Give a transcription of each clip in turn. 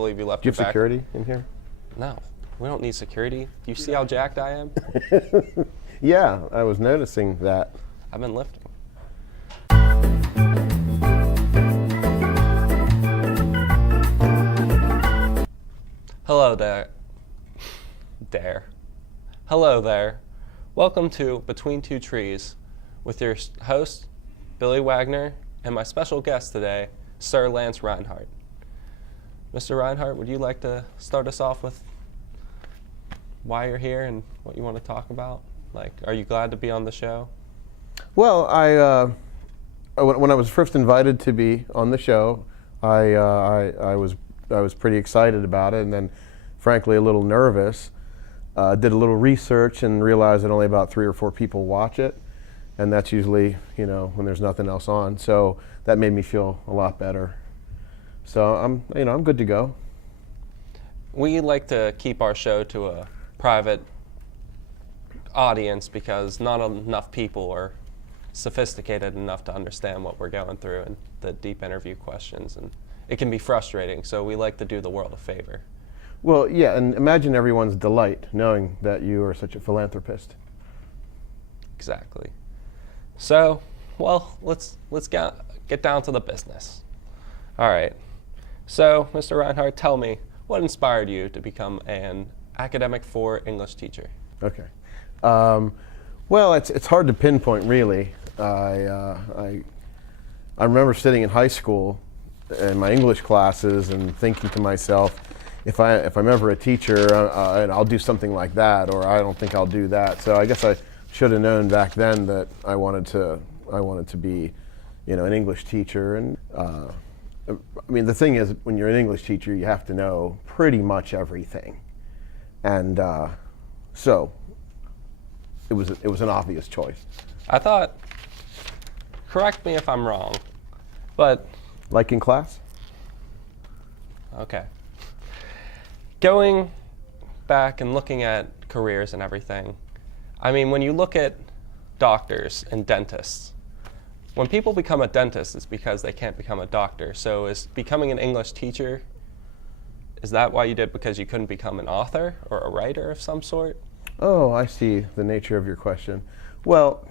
believe you left Do you have your back. security in here? No, we don't need security. Do you see how jacked I am? Yeah, I was noticing that. I've been lifting. Hello there. Hello there. Welcome to Between Two Trees with your host, Billy Wagner, and my special guest today, Sir Lance Rhinehart. Mr. Rhinehart, would you like to start us off with why you're here and what you want to talk about? Like, are you glad to be on the show? Well, when I was first invited to be on the show, I was pretty excited about it, and then, frankly, a little nervous. Did a little research and realized that only about 3 or 4 people watch it, and that's usually, when there's nothing else on. So that made me feel a lot better. So I'm good to go. We like to keep our show to a private audience because not enough people are sophisticated enough to understand what we're going through and the deep interview questions, and it can be frustrating. So we like to do the world a favor. Well, yeah, and imagine everyone's delight knowing that you are such a philanthropist. Exactly. So, well, let's get down to the business. All right. So, Mr. Rhinehart, tell me, what inspired you to become an academic 4 English teacher? Okay. Well, it's hard to pinpoint, really. I remember sitting in high school in my English classes and thinking to myself, if I'm ever a teacher, I'll do something like that, or I don't think I'll do that. So I guess I should have known back then that I wanted to be, an English teacher. And I mean, the thing is, when you're an English teacher, you have to know pretty much everything, and so it was an obvious choice. I thought, correct me if I'm wrong, but Like in class? okay. Going back and looking at careers and everything, I mean, when you look at doctors and dentists, when people become a dentist, it's because they can't become a doctor. So is becoming an English teacher, is that why you did, because you couldn't become an author or a writer of some sort? Oh, I see the nature of your question. Well,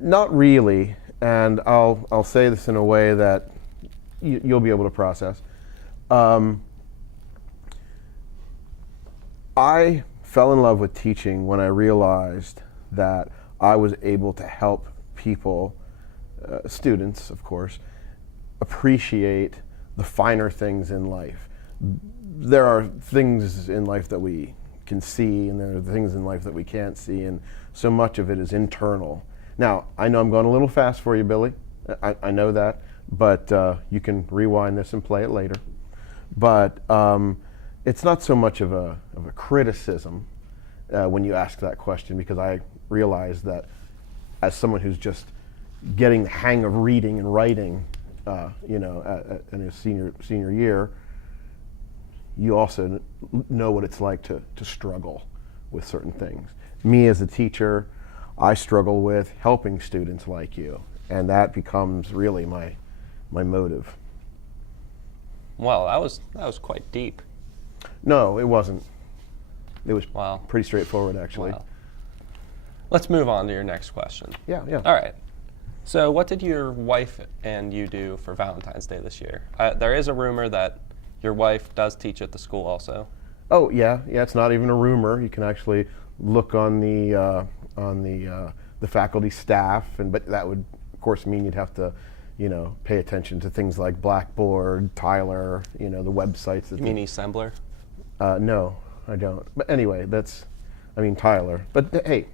not really, and I'll say this in a way that you'll be able to process. I fell in love with teaching when I realized that I was able to help people, students of course, appreciate the finer things in life. There are things in life that we can see, and there are things in life that we can't see, and so much of it is internal. Now, I know I'm going a little fast for you, Billy. I know that, but you can rewind this and play it later. But it's not so much of a criticism when you ask that question, because I realize that as someone who's just getting the hang of reading and writing, in his senior year, you also know what it's like to struggle with certain things. Me as a teacher, I struggle with helping students like you, and that becomes really my motive. Well, that was quite deep. No, it wasn't. It was Wow. pretty straightforward, actually. Wow. Let's move on to your next question. Yeah. All right. So what did your wife and you do for Valentine's Day this year? There is a rumor that your wife does teach at the school also. Oh, yeah. It's not even a rumor. You can actually look on the faculty staff, but that would, of course, mean you'd have to, pay attention to things like Blackboard, Tyler, the websites. You mean Assembler? No, I don't. But anyway, Tyler. But hey,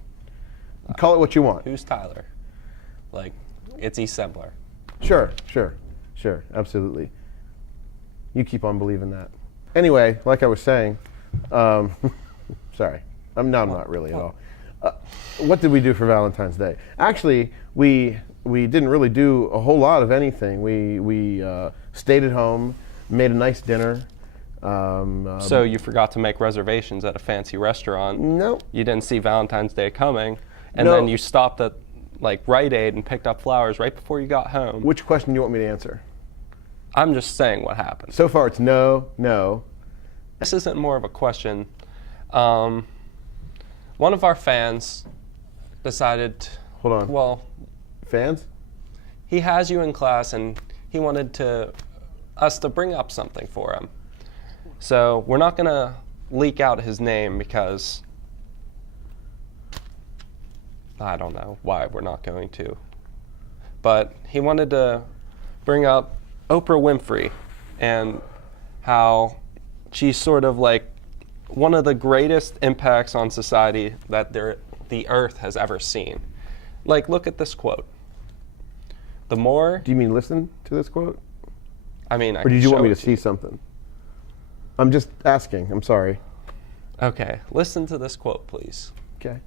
call it what you want. Who's Tyler? Like, it's Assembler. Sure, absolutely. You keep on believing that. Anyway, like I was saying, sorry, I'm not really at all. What did we do for Valentine's Day? Actually, we didn't really do a whole lot of anything. We stayed at home, made a nice dinner. So you forgot to make reservations at a fancy restaurant. No. You didn't see Valentine's Day coming, and No. then you stopped at like Rite Aid and picked up flowers right before you got home. Which question do you want me to answer? I'm just saying what happened. So far, it's no, no. This isn't more of a question. One of our fans decided, Hold on. well, Fans? he has you in class and he wanted us to bring up something for him. So we're not going to leak out his name because I don't know why we're not going to. But he wanted to bring up Oprah Winfrey and how she's sort of like one of the greatest impacts on society that the earth has ever seen. Like, look at this quote. The more... Do you mean listen to this quote? I mean, I Or did you want me to see see something? I'm just asking. I'm sorry. Okay, listen to this quote, please. Okay.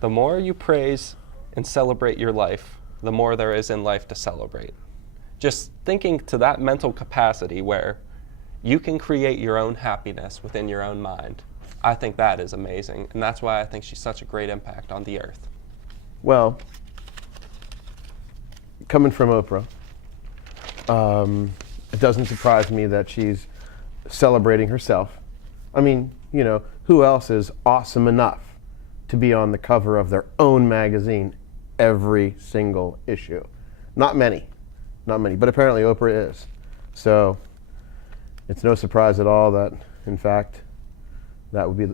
The more you praise and celebrate your life, the more there is in life to celebrate. Just thinking to that mental capacity where you can create your own happiness within your own mind, I think that is amazing. And that's why I think she's such a great impact on the earth. Well, coming from Oprah, it doesn't surprise me that she's celebrating herself. I mean, you know, who else is awesome enough to be on the cover of their own magazine every single issue? Not many, but apparently Oprah is. So it's no surprise at all that, in fact, that would be,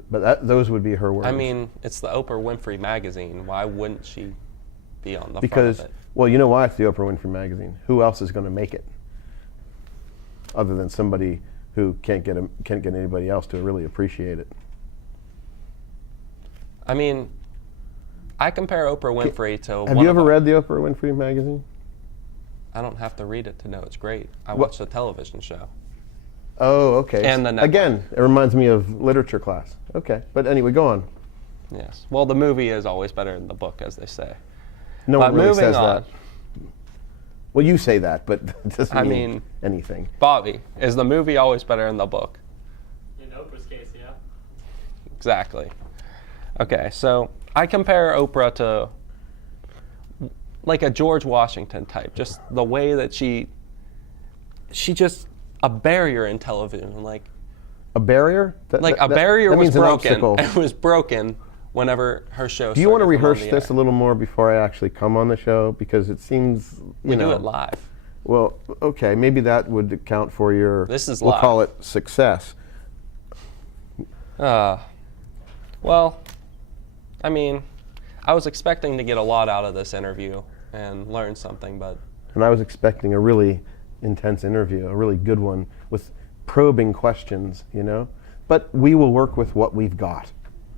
those would be her words. I mean, it's the Oprah Winfrey magazine. Why wouldn't she be on the because, front of it? well, you know why it's the Oprah Winfrey magazine? Who else is going to make it, other than somebody who can't get anybody else to really appreciate it? I mean, I compare Oprah Winfrey to Have you ever read the Oprah Winfrey magazine? I don't have to read it to know it's great. I watched the television show. Oh, okay. And the network. Again, it reminds me of literature class. Okay, but anyway, go on. Yes. Well, the movie is always better than the book, as they say. No But one really moving says on. that. Well, you say that, but it doesn't mean anything. Bobby, is the movie always better than the book? In Oprah's case, yeah. Exactly. Okay, so I compare Oprah to like a George Washington type. Just the way that she just a barrier in television, like A barrier? a barrier that was means an broken. obstacle. It was broken whenever her show. Do you want to started come on rehearse the this air. a little more before I actually come on the show? Because it seems, We do it live. Well, okay, maybe that would account for your, This is we'll live. call it success. Well, I mean, I was expecting to get a lot out of this interview and learn something, but And I was expecting a really intense interview, a really good one with probing questions, you know? But we will work with what we've got.